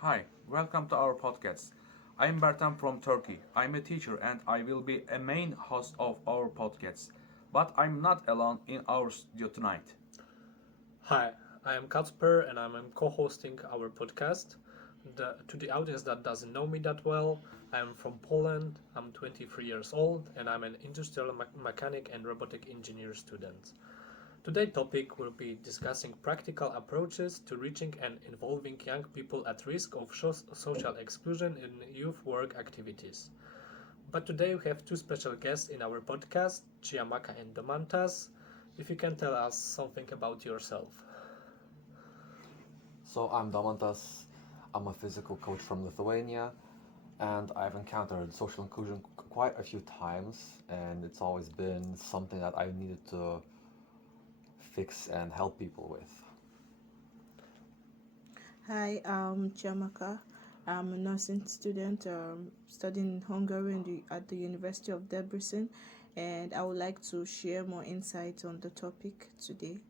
Hi, welcome to our podcast. I'm Bertan from Turkey. I'm a teacher and I will be a main host of our podcast. But I'm not alone in our studio tonight. Hi, I am Kacper and I'm co-hosting our podcast. To the audience that doesn't know me that well, I'm from Poland, I'm 23 years old and I'm an industrial mechanic and robotic engineer student. Today's topic will be discussing practical approaches to reaching and involving young people at risk of social exclusion in youth work activities. But today we have two special guests in our podcast, Chiamaka and Domantas. If you can tell us something about yourself. So I'm Damantas. I'm a physical coach from Lithuania, and I've encountered social inclusion quite a few times, and it's always been something that I needed to fix and help people with. Hi, I'm Chiamaka. I'm a nursing student studying in Hungary at the University of Debrecen, and I would like to share more insights on the topic today.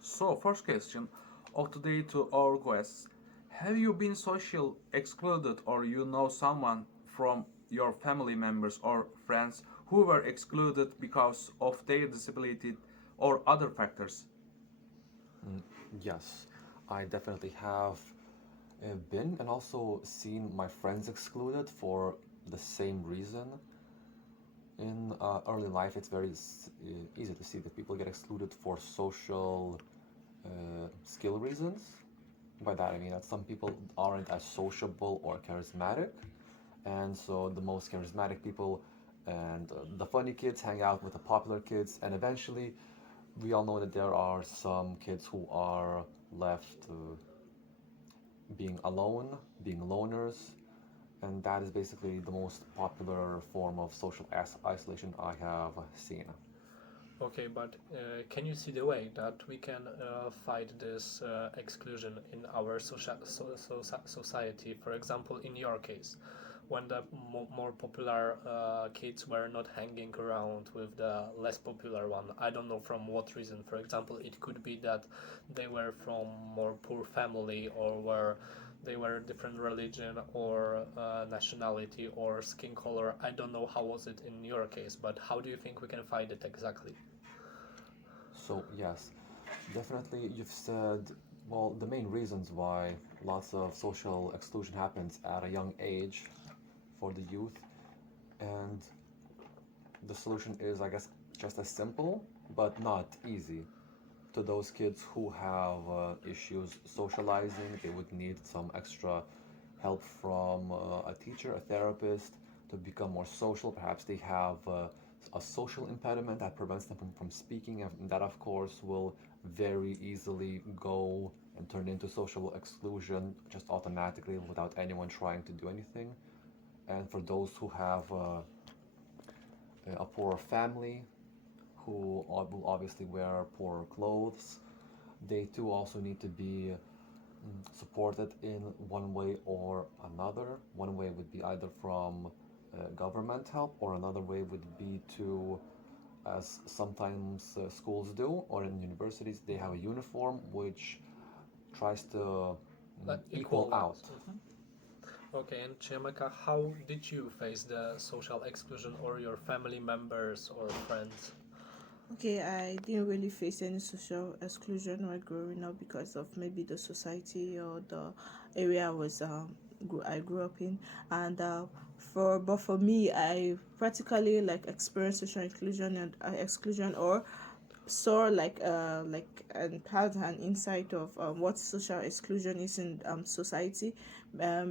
So, first question of today to our guests. Have you been social excluded or you know someone from your family members or friends who were excluded because of their disability or other factors? Mm, yes, I definitely have been and also seen my friends excluded for the same reason. In early life, it's very easy to see that people get excluded for social skill reasons. By that I mean that some people aren't as sociable or charismatic, and so the most charismatic people and the funny kids hang out with the popular kids, and eventually we all know that there are some kids who are left being alone, being loners, and that is basically the most popular form of social isolation I have seen. Okay, but can you see the way that we can fight this exclusion in our society? For example, in your case, when the more popular kids were not hanging around with the less popular one. I don't know from what reason. For example, it could be that they were from more poor family or were they were different religion or nationality or skin color. I don't know how was it in your case, but how do you think we can fight it exactly? So yes, definitely you've said, well, the main reasons why lots of social exclusion happens at a young age for the youth, and the solution is, I guess, just as simple but not easy. To those kids who have issues socializing, they would need some extra help from a teacher, a therapist, to become more social. Perhaps they have a social impediment that prevents them from speaking, and that, of course, will very easily go and turn into social exclusion just automatically without anyone trying to do anything. And for those who have a poor family, who will obviously wear poor clothes, they too also need to be supported in one way or another. One way would be either from government help, or another way would be to, as sometimes schools do, or in universities, they have a uniform which tries to Like equal equal out. ones. Okay, and Chiamaka, how did you face the social exclusion or your family members or friends? Okay, I didn't really face any social exclusion while growing up because of maybe the society or the area I grew up in, and for me, I practically like experienced social inclusion and exclusion, or saw and had an insight of what social exclusion is in society,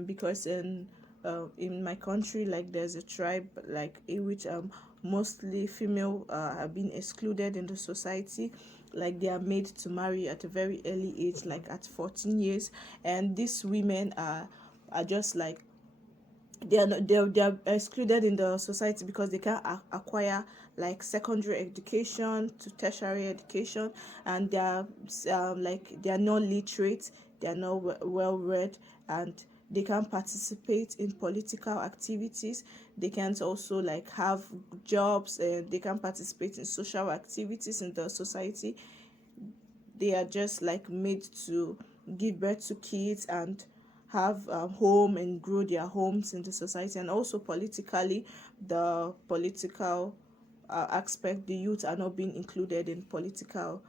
because in my country, like, there's a tribe like in which mostly female have been excluded in the society. Like, they are made to marry at a very early age, like at 14 years, and these women are just like, they are excluded in the society because they can't acquire like secondary education to tertiary education, and they are like, they are not literate, they are not well read, and they can participate in political activities. They can also like have jobs, and they can participate in social activities in the society. They are just like made to give birth to kids and have a home and grow their homes in the society. And also politically, the political aspect, the youth are not being included in political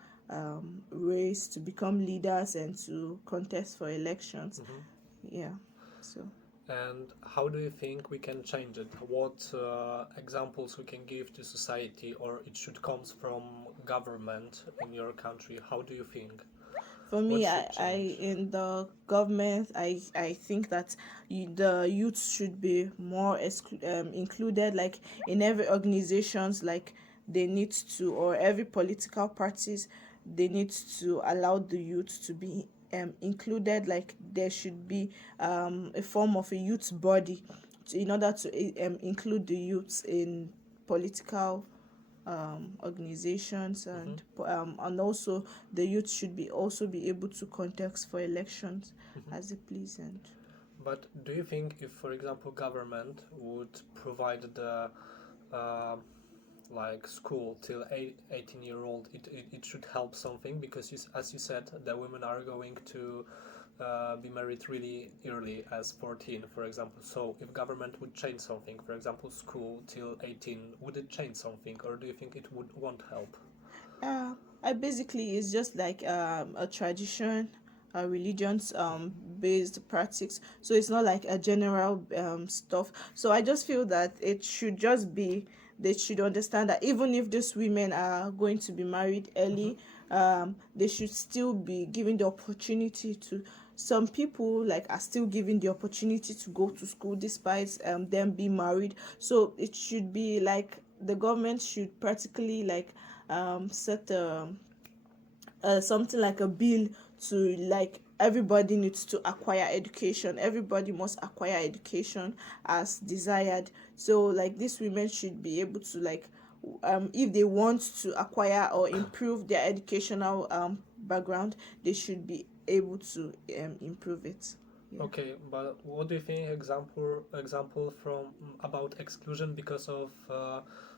race to become leaders and to contest for elections. Yeah, so And how do you think we can change it? What examples we can give to society, or it should come from government in your country? How do you think? for What me, should change? in the government, I think that the youth should be more included, like in every organizations, like they need to, or every political parties, they need to allow the youth to be included. Like there should be a form of a youth body in order to include the youths in political organizations, and also the youth should be also be able to contest for elections as they please. And But do you think if, for example, government would provide the uh, like school till 18-year-old, it should help something because as you said, the women are going to be married really early as 14, for example. So if government would change something, for example, school till 18, would it change something, or do you think it won't help? I basically it's just like a tradition, a religions based practice. So it's not like a general stuff. So I just feel that it should just be, they should understand that even if these women are going to be married early, they should still be given the opportunity to. Some people like are still given the opportunity to go to school despite them being married. So it should be like the government should practically like set something like a bill to like everybody needs to acquire education, everybody must acquire education as desired. So like these women should be able to like if they want to acquire or improve their educational background, they should be able to improve it. Yeah. Okay, but what do you think example from about exclusion because of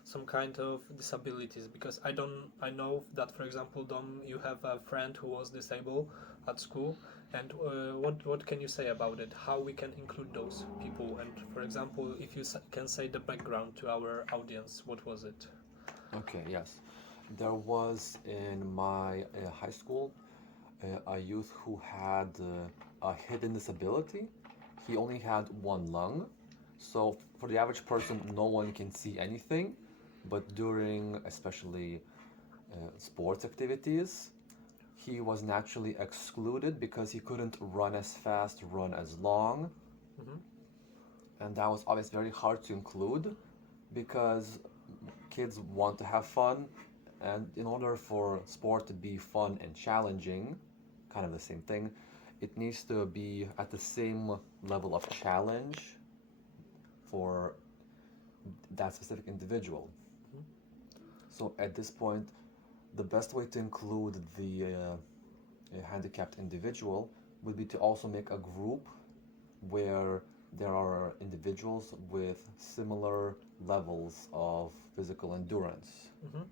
some kind of disabilities? Because I know that, for example, Dom, you have a friend who was disabled at school, and what can you say about it? How we can include those people? And for example, if you can say the background to our audience, what was it? Okay, yes. There was in my high school a youth who had a hidden disability. He only had one lung, so for the average person, no one can see anything. But during especially sports activities, he was naturally excluded because he couldn't run as fast, run as long, Hmm. and that was always very hard to include because kids want to have fun, and in order for sport to be fun and challenging, kind of the same thing, it needs to be at the same level of challenge for that specific individual. So at this point, the best way to include the handicapped individual would be to also make a group where there are individuals with similar levels of physical endurance. Hmm.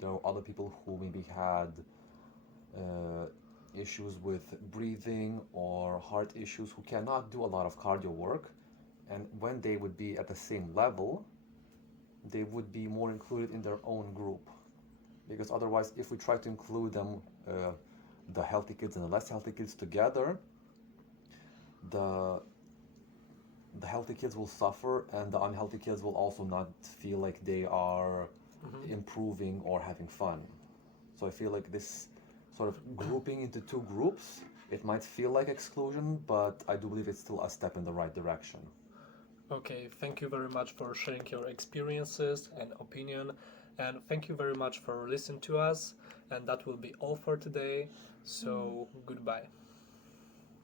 There are other people who maybe had uh, issues with breathing or heart issues who cannot do a lot of cardio work, and when they would be at the same level, they would be more included in their own group. Because otherwise, if we try to include them, the healthy kids and the less healthy kids together, the the healthy kids will suffer, and the unhealthy kids will also not feel like they are improving or having fun. So I feel like this sort of grouping into two groups, it might feel like exclusion, but I do believe it's still a step in the right direction. Okay, thank you very much for sharing your experiences and opinion, and thank you very much for listening to us. And that will be all for today. So goodbye.